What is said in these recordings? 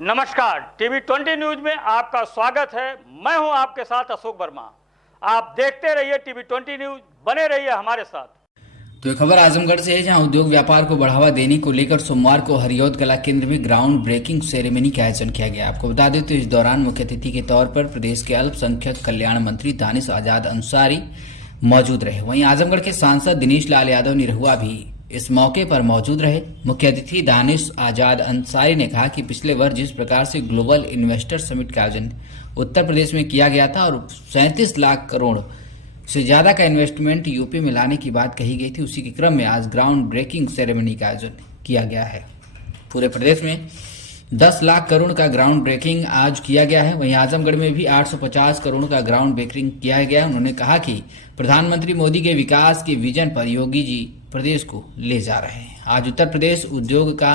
नमस्कार, TV 20 news में आपका स्वागत है। मैं हूं आपके साथ अशोक वर्मा। आप देखते रहिए टीवी 20 न्यूज, बने रहिए हमारे साथ। तो एक खबर आजमगढ़ से है, जहां उद्योग व्यापार को बढ़ावा देने को लेकर सोमवार को हरियौद कला केंद्र में ग्राउंड ब्रेकिंग सेरेमनी का आयोजन किया गया। आपको बता दें तो इस दौरान मुख्य अतिथि के तौर पर प्रदेश के अल्पसंख्यक कल्याण मंत्री दानिश आजाद अंसारी मौजूद रहे। वहीं आजमगढ़ के सांसद दिनेश लाल यादव निरहुआ भी इस मौके पर मौजूद रहे। मुख्य अतिथि दानिश आजाद अंसारी ने कहा कि पिछले वर्ष जिस प्रकार से ग्लोबल इन्वेस्टर समिट का आयोजन उत्तर प्रदेश में किया गया था और 37 लाख करोड़ से ज्यादा का इन्वेस्टमेंट यूपी में लाने की बात कही गई थी, उसी के क्रम में आज ग्राउंड ब्रेकिंग सेरेमनी का आयोजन किया गया है। पूरे प्रदेश में 10 लाख करोड़ का ग्राउंड ब्रेकिंग आज किया गया है। वहीं आजमगढ़ में भी 850 करोड़ का ग्राउंड ब्रेकिंग किया गया है। उन्होंने कहा कि प्रधानमंत्री मोदी के विकास के विजन पर योगी जी प्रदेश को ले जा रहे हैं। आज उत्तर प्रदेश उद्योग का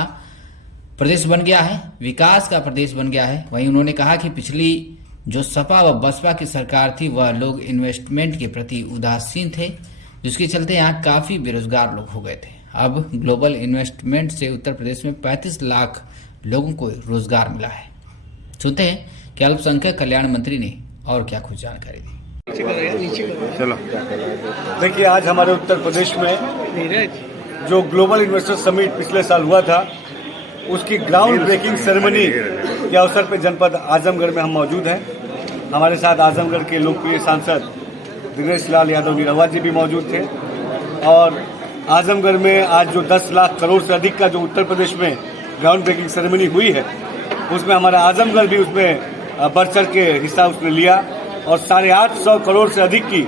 प्रदेश बन गया है, विकास का प्रदेश बन गया है। वहीं उन्होंने कहा कि पिछली जो सपा व बसपा की सरकार थी वह लोग इन्वेस्टमेंट के प्रति उदासीन थे, जिसके चलते यहाँ काफी बेरोजगार लोग हो गए थे। अब ग्लोबल इन्वेस्टमेंट से उत्तर प्रदेश में 35 लाख लोगों को रोजगार मिला है। सुनते हैं कि अल्पसंख्यक कल्याण मंत्री ने और क्या कुछ जानकारी दी। चलो देखिए, आज हमारे उत्तर प्रदेश में जो ग्लोबल इन्वेस्टर समिट पिछले साल हुआ था, उसकी ग्राउंड ब्रेकिंग सेरेमनी के अवसर पर जनपद आजमगढ़ में हम मौजूद हैं। हमारे साथ आजमगढ़ के लोकप्रिय सांसद दिनेश लाल यादव निरहुआ जी भी मौजूद थे। और आजमगढ़ में आज जो 10 लाख करोड़ से अधिक का जो उत्तर प्रदेश में ग्राउंड ब्रेकिंग सेरेमनी हुई है, उसमें हमारा आजमगढ़ भी उसमें बढ़ चढ़ के हिस्सा उसने लिया और 850 करोड़ से अधिक की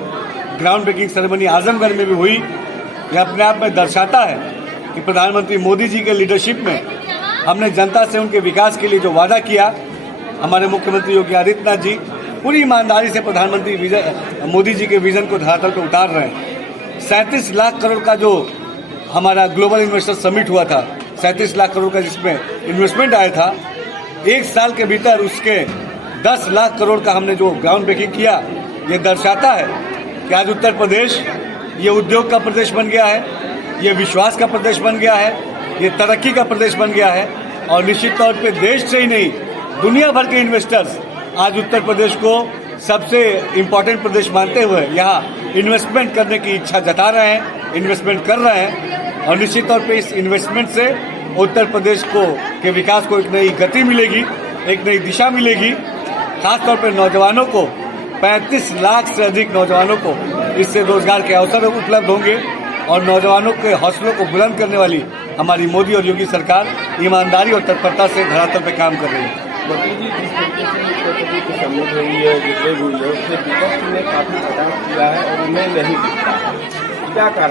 ग्राउंड ब्रेकिंग सेरेमनी आजमगढ़ में भी हुई। यह अपने आप में दर्शाता है कि प्रधानमंत्री मोदी जी के लीडरशिप में हमने जनता से उनके विकास के लिए जो वादा किया, हमारे मुख्यमंत्री योगी आदित्यनाथ जी पूरी ईमानदारी से प्रधानमंत्री मोदी जी के विजन को धरातल पर उतार रहे हैं। 37 लाख करोड़ का जो हमारा ग्लोबल इन्वेस्टर समिट हुआ था, 37 लाख करोड़ का जिसमें इन्वेस्टमेंट आया था, एक साल के भीतर उसके 10 लाख करोड़ का हमने जो ग्राउंड ब्रेकिंग किया, ये दर्शाता है कि आज उत्तर प्रदेश ये उद्योग का प्रदेश बन गया है, ये विश्वास का प्रदेश बन गया है, ये तरक्की का प्रदेश बन गया है। और निश्चित तौर पे देश से ही नहीं, दुनिया भर के इन्वेस्टर्स आज उत्तर प्रदेश को सबसे इम्पोर्टेंट प्रदेश मानते हुए यहाँ इन्वेस्टमेंट करने की इच्छा जता रहे हैं, इन्वेस्टमेंट कर रहे हैं। और निश्चित तौर पे इस इन्वेस्टमेंट से उत्तर प्रदेश को के विकास को एक नई गति मिलेगी, एक नई दिशा मिलेगी। खासतौर पर नौजवानों को, 35 लाख से अधिक नौजवानों को इससे रोजगार के अवसर उपलब्ध होंगे। और नौजवानों के हौसलों को बुलंद करने वाली हमारी मोदी और योगी सरकार ईमानदारी और तत्परता से धरातल पर काम कर रही है।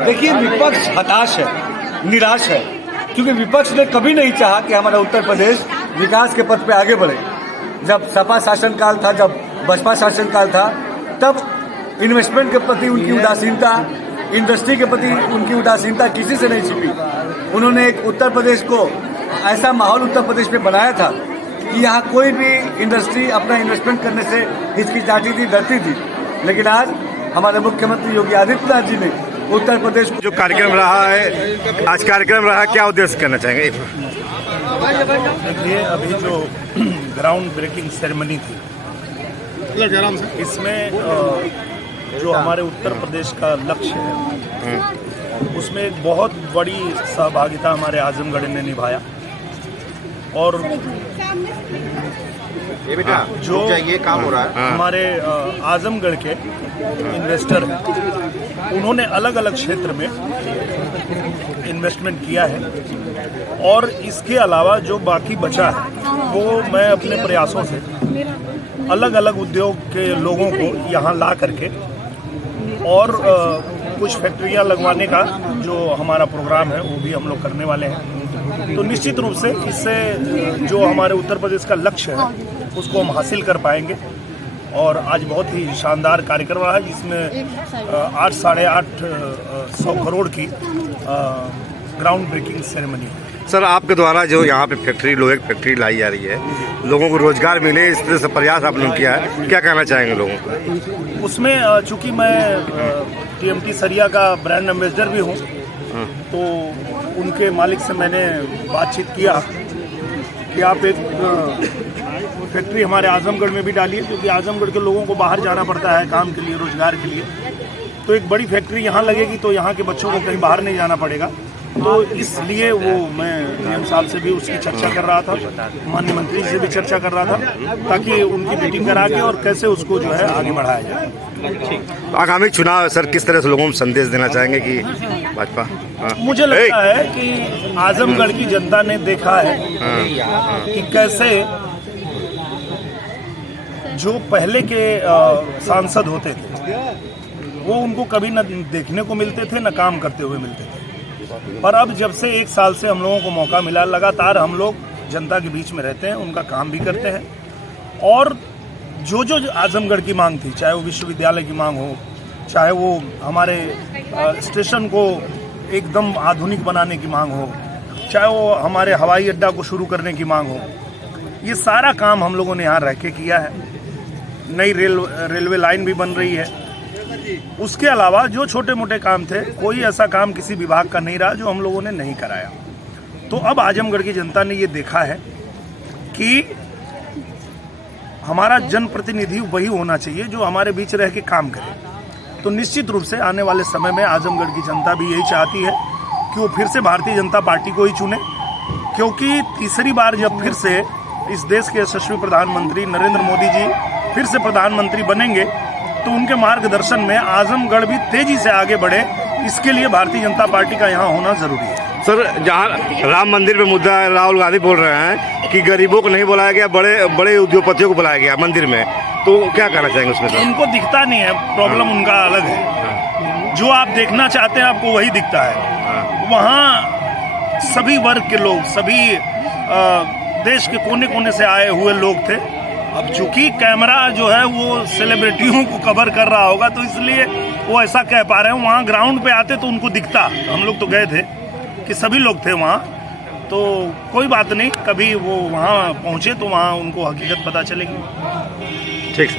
देखिए, विपक्ष हताश है, निराश है, क्योंकि विपक्ष ने कभी नहीं चाहा कि हमारा उत्तर प्रदेश विकास के पथ पे आगे बढ़े। जब सपा शासनकाल था, जब बसपा शासनकाल था, तब इन्वेस्टमेंट के प्रति उनकी उदासीनता, इंडस्ट्री के प्रति उनकी उदासीनता किसी से नहीं छिपी। उन्होंने एक उत्तर प्रदेश को ऐसा माहौल उत्तर प्रदेश में बनाया था कि यहाँ कोई भी इंडस्ट्री अपना इन्वेस्टमेंट करने से हिचकिचाती थी, डरती थी। लेकिन आज हमारे मुख्यमंत्री योगी आदित्यनाथ जी ने उत्तर प्रदेश जो कार्यक्रम रहा है, आज कार्यक्रम रहा, क्या उद्देश्य करना चाहेंगे? देखिए, अभी जो ग्राउंड ब्रेकिंग सेरेमनी थी, इसमें जो हमारे उत्तर प्रदेश का लक्ष्य है, उसमें एक बहुत बड़ी सहभागिता हमारे आजमगढ़ ने निभाया। और जो ये काम हो रहा है, हमारे आजमगढ़ के इन्वेस्टर हैं, उन्होंने अलग अलग क्षेत्र में इन्वेस्टमेंट किया है। और इसके अलावा जो बाकी बचा है, वो मैं अपने प्रयासों से अलग अलग उद्योग के लोगों को यहाँ ला करके और कुछ फैक्ट्रियाँ लगवाने का जो हमारा प्रोग्राम है, वो भी हम लोग करने वाले हैं। तो निश्चित रूप से इससे जो हमारे उत्तर प्रदेश का लक्ष्य है, उसको हम हासिल कर पाएंगे। और आज बहुत ही शानदार कार्यक्रम रहा है, जिसमें 8-850 करोड़ की ग्राउंड ब्रेकिंग सेरेमनी। सर, आपके द्वारा जो यहाँ पे फैक्ट्री, लोहे की फैक्ट्री लाई जा रही है, लोगों को रोजगार मिले, इस तरह से प्रयास आपने किया है, क्या कहना चाहेंगे लोगों को? उसमें चूँकि मैं TMT सरिया का ब्रांड एम्बेसडर भी हूँ, तो उनके मालिक से मैंने बातचीत किया कि आप एक फैक्ट्री हमारे आजमगढ़ में भी डालिए, क्योंकि आजमगढ़ के लोगों को बाहर जाना पड़ता है काम के लिए, रोजगार के लिए। तो एक बड़ी फैक्ट्री यहाँ लगेगी तो यहाँ के बच्चों को कहीं बाहर नहीं जाना पड़ेगा। तो इसलिए वो मैं डीएम साहब से भी उसकी चर्चा कर रहा था, माननीय मंत्री से भी चर्चा कर रहा था, ताकि उनकी मीटिंग करा के और कैसे उसको जो है आगे बढ़ाया जाए। आगामी चुनाव सर किस तरह से लोगों को संदेश देना चाहेंगे कि भाजपा? हाँ। मुझे लगता है कि आजमगढ़ की जनता ने देखा है कि कैसे जो पहले के सांसद होते थे वो उनको कभी न देखने को मिलते थे, न काम करते हुए मिलते थे। पर अब जब से 1 साल से हम लोगों को मौका मिला, लगातार हम लोग जनता के बीच में रहते हैं, उनका काम भी करते हैं। और जो आजमगढ़ की मांग थी, चाहे वो विश्वविद्यालय की मांग हो, चाहे वो हमारे स्टेशन को एकदम आधुनिक बनाने की मांग हो, चाहे वो हमारे हवाई अड्डा को शुरू करने की मांग हो, ये सारा काम हम लोगों ने यहाँ रह के किया है। नई रेलवे लाइन भी बन रही है। उसके अलावा जो छोटे मोटे काम थे, कोई ऐसा काम किसी विभाग का नहीं रहा जो हम लोगों ने नहीं कराया। तो अब आजमगढ़ की जनता ने ये देखा है कि हमारा जनप्रतिनिधि वही होना चाहिए जो हमारे बीच रह के काम करे। तो निश्चित रूप से आने वाले समय में आजमगढ़ की जनता भी यही चाहती है कि वो फिर से भारतीय जनता पार्टी को ही चुने, क्योंकि तीसरी बार जब फिर से इस देश के यशस्वी प्रधानमंत्री नरेंद्र मोदी जी फिर से प्रधानमंत्री बनेंगे तो उनके मार्गदर्शन में आजमगढ़ भी तेजी से आगे बढ़े, इसके लिए भारतीय जनता पार्टी का यहाँ होना जरूरी है। सर, जहाँ राम मंदिर पे मुद्दा राहुल गांधी बोल रहे हैं कि गरीबों को नहीं बुलाया गया, बड़े बड़े उद्योगपतियों को बुलाया गया मंदिर में, तो क्या कहना चाहेंगे उसमें? सर, उनको दिखता नहीं है, प्रॉब्लम उनका अलग है। जो आप देखना चाहते हैं आपको वही दिखता है। वहाँ सभी वर्ग के लोग, सभी देश के कोने कोने से आए हुए लोग थे। अब चूंकि कैमरा जो है वो सेलिब्रिटियों को कवर कर रहा होगा तो इसलिए वो ऐसा कह पा रहे हैं। वहाँ ग्राउंड पे आते तो उनको दिखता, हम लोग तो गए थे कि सभी लोग थे वहाँ। तो कोई बात नहीं, कभी वो वहाँ पहुँचे तो वहाँ उनको हकीकत पता चलेगी। ठीक।